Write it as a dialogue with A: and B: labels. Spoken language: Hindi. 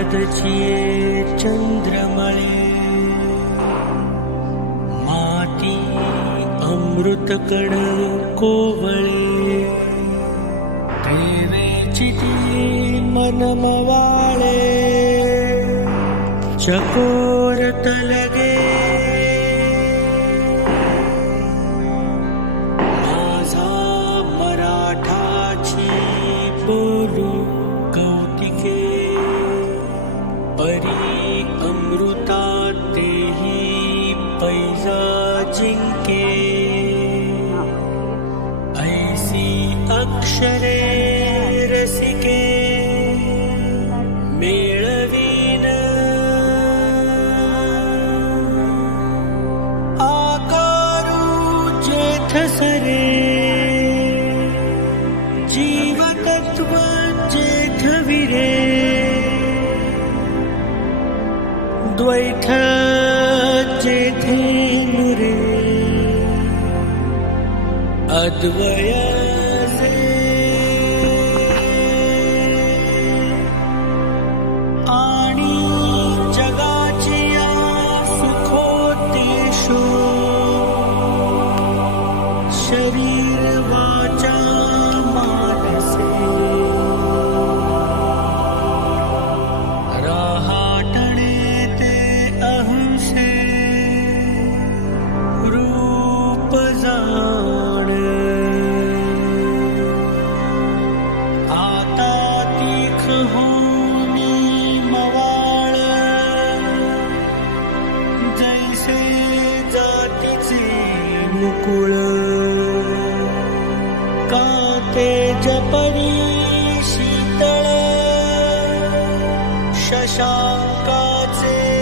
A: नाचिये चंद्रमळे माती अमृतकण कोवळे देवेची मनमवाळे चकोर तलगे परी अमृता तेही पैजा जिंके ऐसी अक्षरे रसिके मेळवीन। आकारू जेथ सरे। द्वैथ जेथे नुरे अद्वय तेजपरी शीतळ शशांकाचे